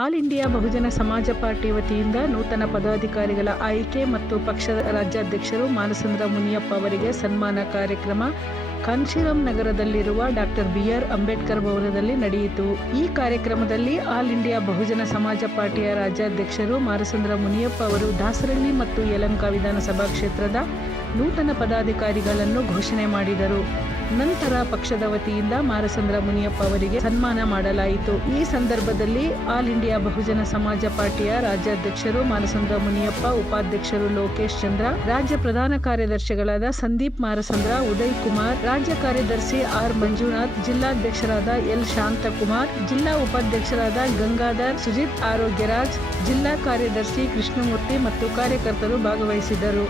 All India ಬಹುಜನ ಸಮಾಜ party ವತಿಯಿಂದ ನೂತನ ಪದಾಧಿಕಾರಿಗಳ ಆಯ್ಕೆ ಮತ್ತು ಪಕ್ಷದ ರಾಜ್ಯಾಧ್ಯಕ್ಷರು ಮಾನಸಂದ್ರ ಮುನಿಯಪ್ಪ ಅವರಿಗೆ ಸನ್ಮಾನ ಕಾರ್ಯಕ್ರಮ ಕಾಂಚೀರಂ ನಗರದಲ್ಲಿರುವ ಡಾಕ್ಟರ್ ಬಿ.ಆರ್. ಅಂಬೇಡ್ಕರ್ ಭವನದಲ್ಲಿ ನಡೆಯಿತು. ಈ ಕಾರ್ಯಕ್ರಮದಲ್ಲಿ ಆಲ್ ಇಂಡಿಯಾ ಬಹುಜನ ಸಮಾಜ ಪಾರ್ಟಿಯ ರಾಜ್ಯಾಧ್ಯಕ್ಷರು ಮಾನಸಂದ್ರ ಮುನಿಯಪ್ಪ ಅವರು ದಾಸರಳ್ಳಿ ಮತ್ತು ಯಲಹಂಕ ವಿಧಾನಸಭಾ ಕ್ಷೇತ್ರದ ನೂತನ ಪದಾಧಿಕಾರಿಗಳನ್ನು ಘೋಷಣೆ ಮಾಡಿದರು. ನಂತರ ಪಕ್ಷದ ವತಿಯಿಂದ ಮಾನಸಂದ್ರ ಮುನಿಯಪ್ಪ ಅವರಿಗೆ ಸನ್ಮಾನ ಮಾಡಲಾಯಿತು. ಈ ಸಂದರ್ಭದಲ್ಲಿ ಆಲ್ ಇಂಡಿಯಾ ಬಹುಜನ ಸಮಾಜ ಪಾರ್ಟಿಯ ರಾಜ್ಯಾಧ್ಯಕ್ಷರು ಮಾನಸಂದ್ರ ಮುನಿಯಪ್ಪ, ಉಪಾಧ್ಯಕ್ಷರು ಲೋಕೇಶ್ ಚಂದ್ರ, ರಾಜ್ಯ ಪ್ರಧಾನ ಕಾರ್ಯದರ್ಶಿಗಳಾದ ಸಂದೀಪ್ ಮಾನಸಂದ್ರ, ಉದಯ್ ಕುಮಾರ್, ರಾಜ್ಯ ಕಾರ್ಯದರ್ಶಿ ಆರ್. ಮಂಜುನಾಥ್, ಜಿಲ್ಲಾಧ್ಯಕ್ಷರಾದ ಎಲ್. ಶಾಂತಕುಮಾರ್, ಜಿಲ್ಲಾ ಉಪಾಧ್ಯಕ್ಷರಾದ ಗಂಗಾಧರ್, ಸುಜಿತ್ ಆರೋಗ್ಯರಾಜ್, ಜಿಲ್ಲಾ ಕಾರ್ಯದರ್ಶಿ ಕೃಷ್ಣಮೂರ್ತಿ ಮತ್ತು ಕಾರ್ಯಕರ್ತರು ಭಾಗವಹಿಸಿದ್ದರು.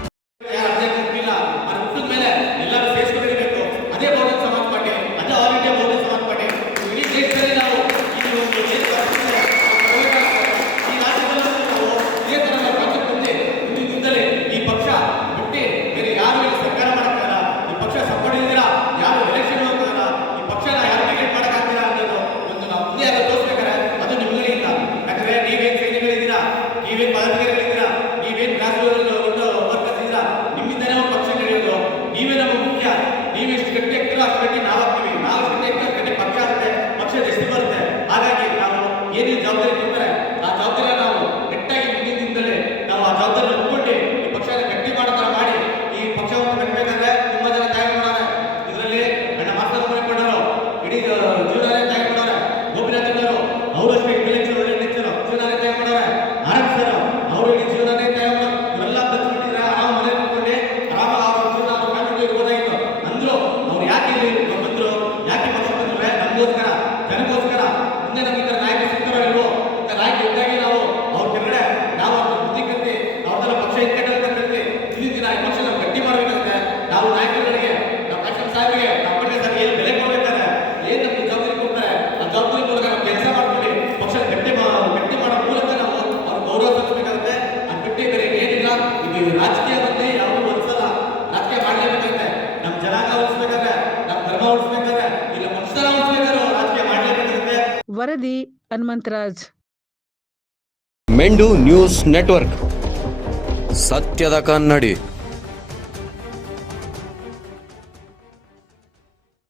ವರದಿ ಹನುಮಂತರಾಜ್. ಮೆಂಡು ನ್ಯೂಸ್ ನೆಟ್ವರ್ಕ್, ಸತ್ಯದ ಕನ್ನಡಿ.